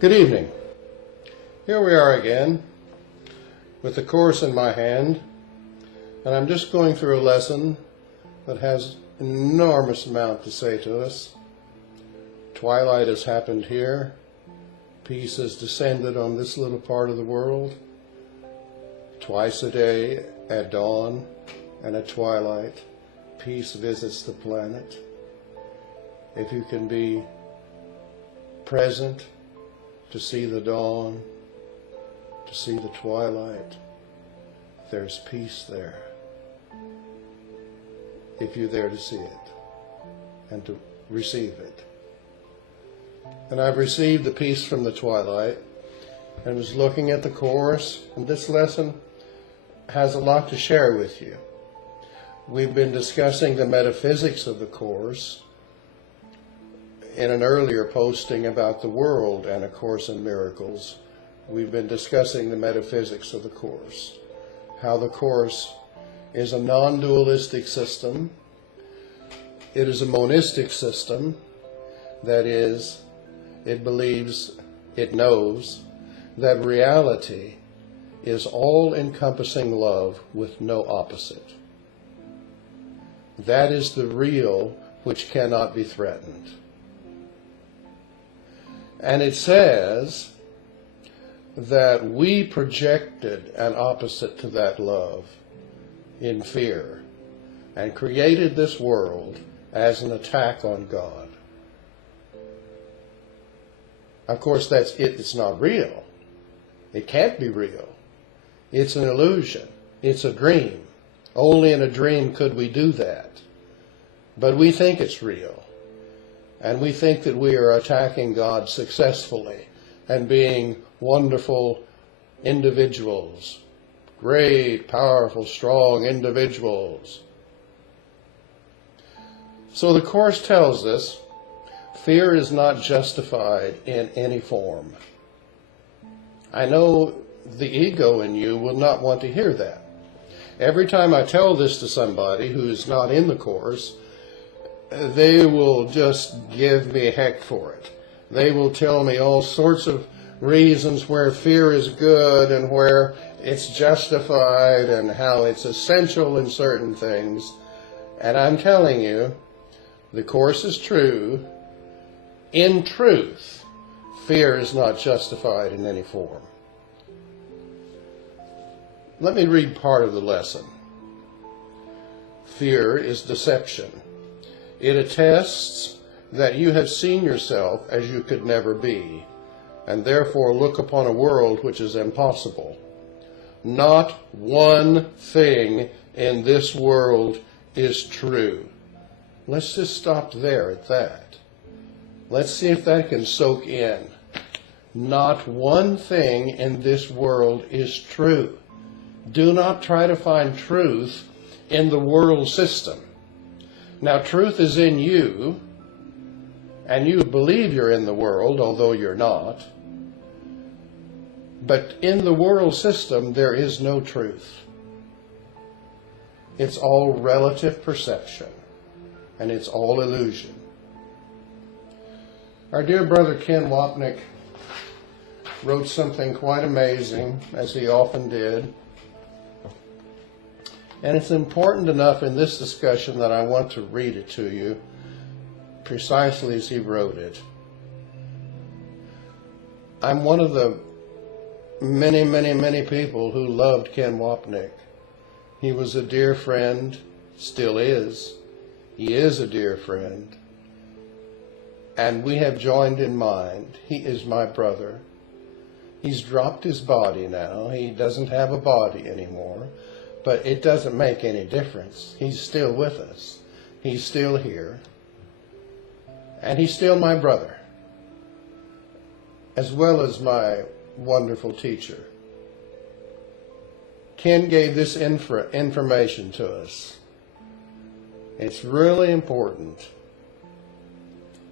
Good evening. Here we are again with the Course in my hand, and I'm just going through a lesson that has an enormous amount to say to us. Twilight has happened here. Peace has descended on this little part of the world. Twice a day, at dawn and at twilight, peace visits the planet. If you can be present to see the dawn, to see the twilight, there's peace there. If you're there to see it and to receive it. And I've received the peace from the twilight and was looking at the Course, and this lesson has a lot to share with you. We've been discussing the metaphysics of the Course in an earlier posting about the world and A Course in Miracles. We've been discussing the metaphysics of the Course, how the Course is a non-dualistic system. It is a monistic system. That is, it believes, it knows that reality is all-encompassing love with no opposite. That is the real which cannot be threatened. And it says that we projected an opposite to that love in fear and created this world as an attack on God. Of course, that's it. It's not real. It can't be real. It's an illusion. It's a dream. Only in a dream could we do that. But we think it's real. And we think that we are attacking God successfully and being wonderful individuals, great, powerful, strong individuals. So the Course tells us fear is not justified in any form. I know the ego in you will not want to hear that. Every time I tell this to somebody who's not in the Course, they will just give me heck for it. They will tell me all sorts of reasons where fear is good and where it's justified and how it's essential in certain things. And I'm telling you, the Course is true. In truth, fear is not justified in any form. Let me read part of the lesson. Fear is deception. It attests that you have seen yourself as you could never be, and therefore look upon a world which is impossible. Not one thing in this world is true. Let's just stop there at that. Let's see if that can soak in. Not one thing in this world is true. Do not try to find truth in the world system. Now, truth is in you, and you believe you're in the world, although you're not. But in the world system, there is no truth. It's all relative perception, and it's all illusion. Our dear brother Ken Wapnick wrote something quite amazing, as he often did. And it's important enough in this discussion that I want to read it to you precisely as he wrote it. I'm one of the many, many, many people who loved Ken Wapnick. He was a dear friend, still is. He is a dear friend. And we have joined in mind. He is my brother. He's dropped his body now. He doesn't have a body anymore. But it doesn't make any difference. He's still with us. He's still here. And he's still my brother, as well as my wonderful teacher. Ken gave this information to us. It's really important.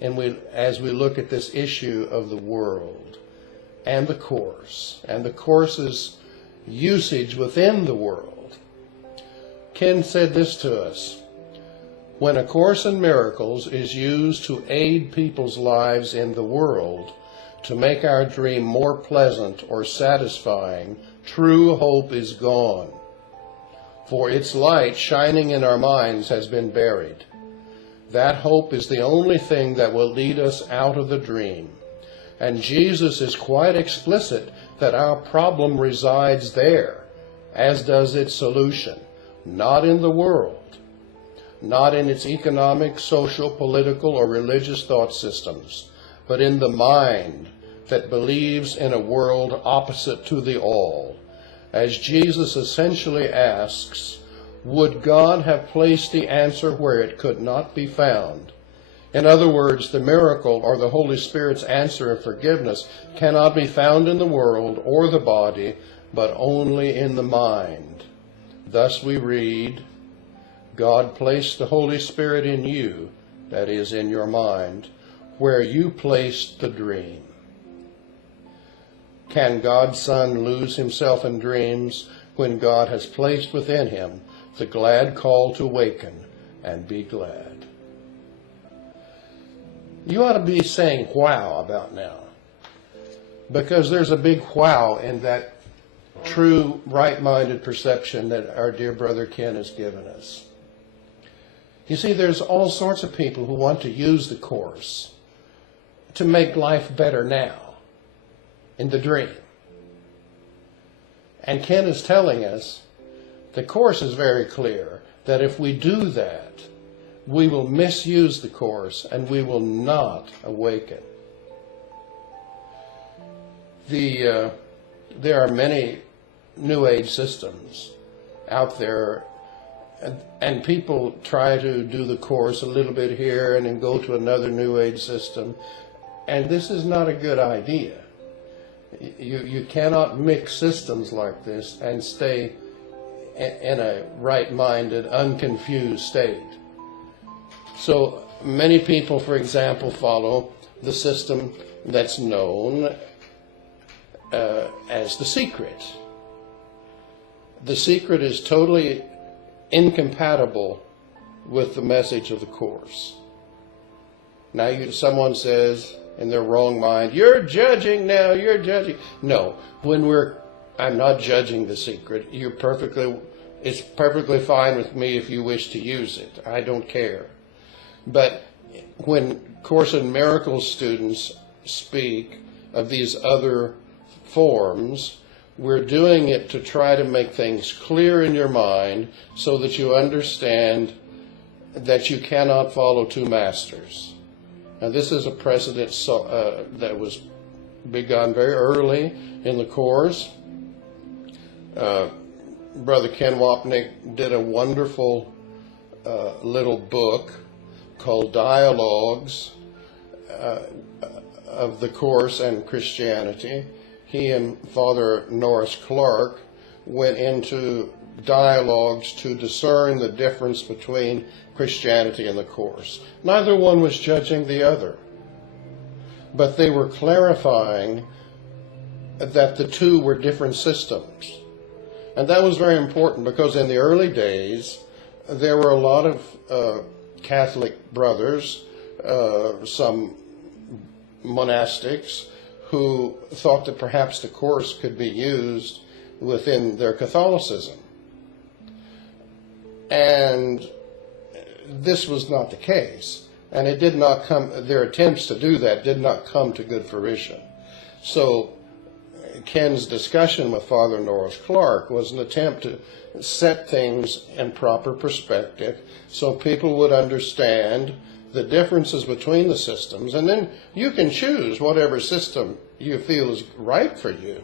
And as we look at this issue of the world and the Course and the Course's usage within the world, Ken said this to us: when A Course in Miracles is used to aid people's lives in the world, to make our dream more pleasant or satisfying, true hope is gone. For its light shining in our minds has been buried. That hope is the only thing that will lead us out of the dream. And Jesus is quite explicit that our problem resides there, as does its solution, not in the world, not in its economic, social, political, or religious thought systems, but in the mind that believes in a world opposite to the all. As Jesus essentially asks, would God have placed the answer where it could not be found? In other words, the miracle or the Holy Spirit's answer of forgiveness cannot be found in the world or the body, but only in the mind. Thus we read, God placed the Holy Spirit in you, that is, in your mind, where you placed the dream. Can God's Son lose himself in dreams when God has placed within him the glad call to waken and be glad? You ought to be saying wow about now, because there's a big wow in that true right-minded perception that our dear brother Ken has given us. You see, there's all sorts of people who want to use the Course to make life better now, in the dream. And Ken is telling us the Course is very clear that if we do that, we will misuse the Course and we will not awaken. There are many New Age systems out there, and people try to do the Course a little bit here and then go to another New Age system, and this is not a good idea. You cannot mix systems like this and stay in a right-minded, unconfused state. So many people, for example, follow the system that's known as the secret. The secret is totally incompatible with the message of the Course. Now someone says in their wrong mind, you're judging now, you're judging. No, I'm not judging the secret. It's perfectly fine with me if you wish to use it. I don't care. But when Course in Miracles students speak of these other forms, we're doing it to try to make things clear in your mind so that you understand that you cannot follow two masters. Now, this is a precedent that was begun very early in the Course. Brother Ken Wapnick did a wonderful little book called Dialogues of the Course and Christianity. He and Father Norris Clark went into dialogues to discern the difference between Christianity and the Course. Neither one was judging the other, but they were clarifying that the two were different systems. And that was very important because in the early days, there were a lot of Catholic brothers, some monastics, who thought that perhaps the Course could be used within their Catholicism. And this was not the case. And it did not come, their attempts to do that did not come to good fruition. So Ken's discussion with Father Norris Clark was an attempt to set things in proper perspective so people would understand the differences between the systems, and then you can choose whatever system you feel is right for you.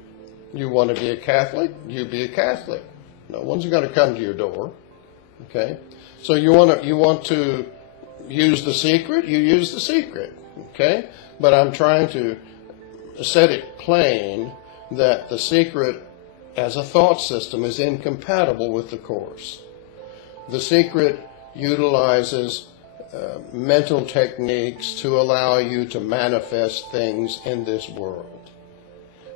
You want to be a Catholic, you be a Catholic. No one's going to come to your door. Okay? So you want to use the secret, you use the secret. Okay? But I'm trying to set it plain that the secret as a thought system is incompatible with the Course. The secret utilizes mental techniques to allow you to manifest things in this world.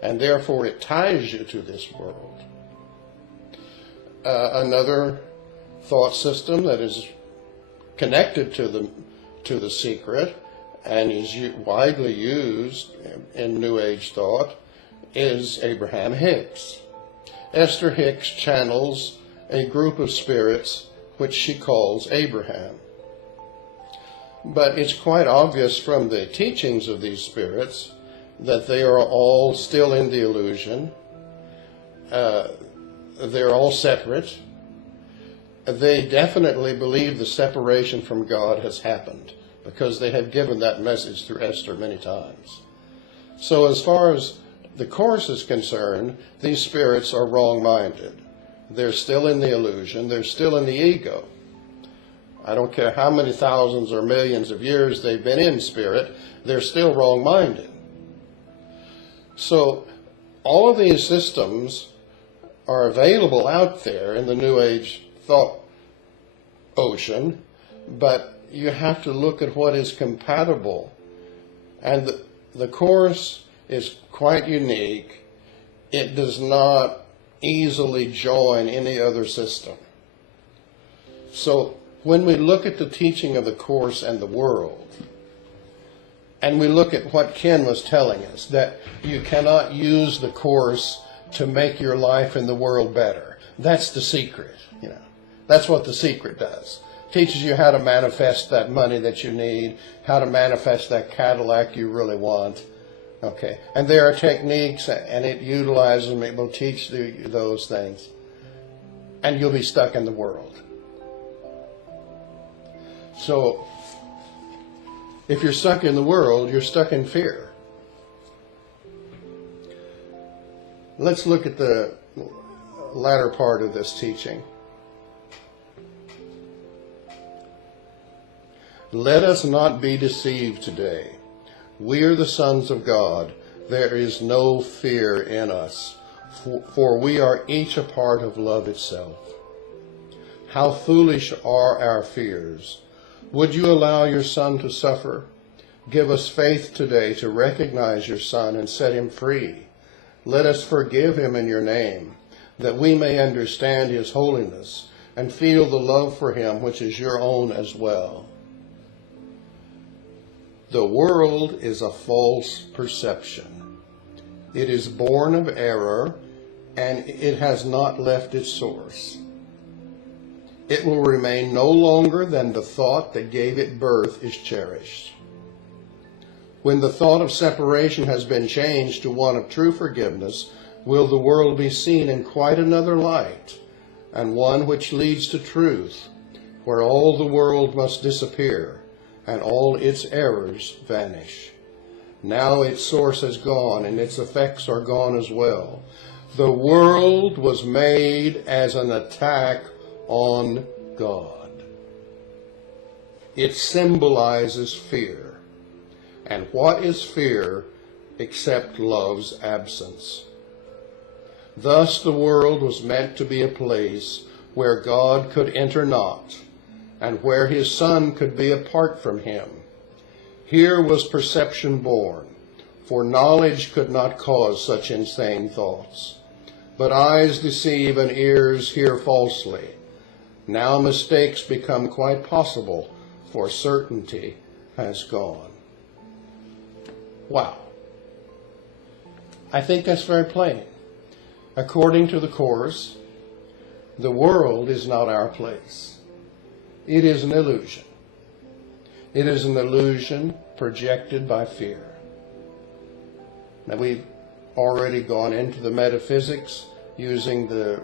And therefore it ties you to this world. Another thought system that is connected to the secret and is widely used in New Age thought, is Abraham Hicks. Esther Hicks channels a group of spirits which she calls Abraham. But it's quite obvious from the teachings of these spirits that they are all still in the illusion. They're all separate. They definitely believe the separation from God has happened, because they have given that message through Esther many times. So as far as the Course is concerned, these spirits are wrong-minded. They're still in the illusion. They're still in the ego. I don't care how many thousands or millions of years they've been in spirit, they're still wrong-minded. So all of these systems are available out there in the New Age thought ocean, but you have to look at what is compatible. And the Course is quite unique. It does not easily join any other system. So when we look at the teaching of the Course and the world, and we look at what Ken was telling us, that you cannot use the Course to make your life in the world better. That's the secret, That's what the secret does. Teaches you how to manifest that money that you need, how to manifest that Cadillac you really want. Okay, and there are techniques, and it utilizes them. It will teach those things, and you'll be stuck in the world. So, if you're stuck in the world, you're stuck in fear. Let's look at the latter part of this teaching. Let us not be deceived today. We are the sons of God. There is no fear in us, for we are each a part of love itself. How foolish are our fears! Would you allow your son to suffer? Give us faith today to recognize your son and set him free. Let us forgive him in your name, that we may understand his holiness and feel the love for him which is your own as well. The world is a false perception. It is born of error, and it has not left its source. It will remain no longer than the thought that gave it birth is cherished. When the thought of separation has been changed to one of true forgiveness, will the world be seen in quite another light, and one which leads to truth, where all the world must disappear, and all its errors vanish. Now its source is gone, and its effects are gone as well. The world was made as an attack on God. It symbolizes fear. And what is fear except love's absence? Thus the world was meant to be a place where God could enter not, and where his Son could be apart from him. Here was perception born, for knowledge could not cause such insane thoughts. But eyes deceive and ears hear falsely. Now mistakes become quite possible, for certainty has gone. Wow. I think that's very plain. According to the Course, the world is not our place. It is an illusion. It is an illusion projected by fear. Now, we've already gone into the metaphysics using the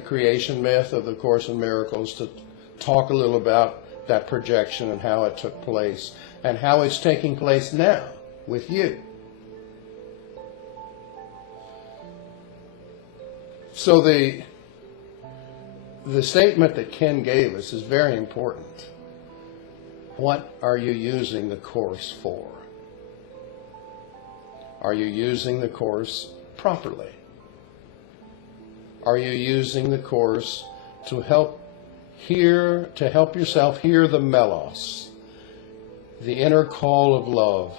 creation myth of the Course in Miracles to talk a little about that projection and how it took place and how it's taking place now with you. So the statement that Ken gave us is very important. What are you using the Course for? Are you using the Course properly? Are you using the Course to help yourself hear the melos, the inner call of love,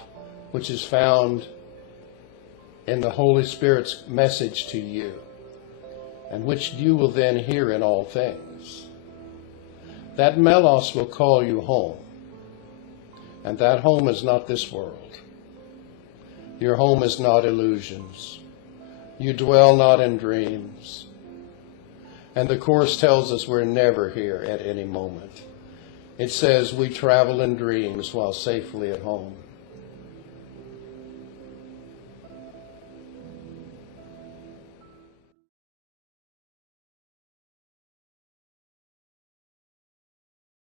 which is found in the Holy Spirit's message to you, and which you will then hear in all things? That melos will call you home. And that home is not this world. Your home is not illusions. You dwell not in dreams. And the Course tells us we're never here at any moment. It says we travel in dreams while safely at home.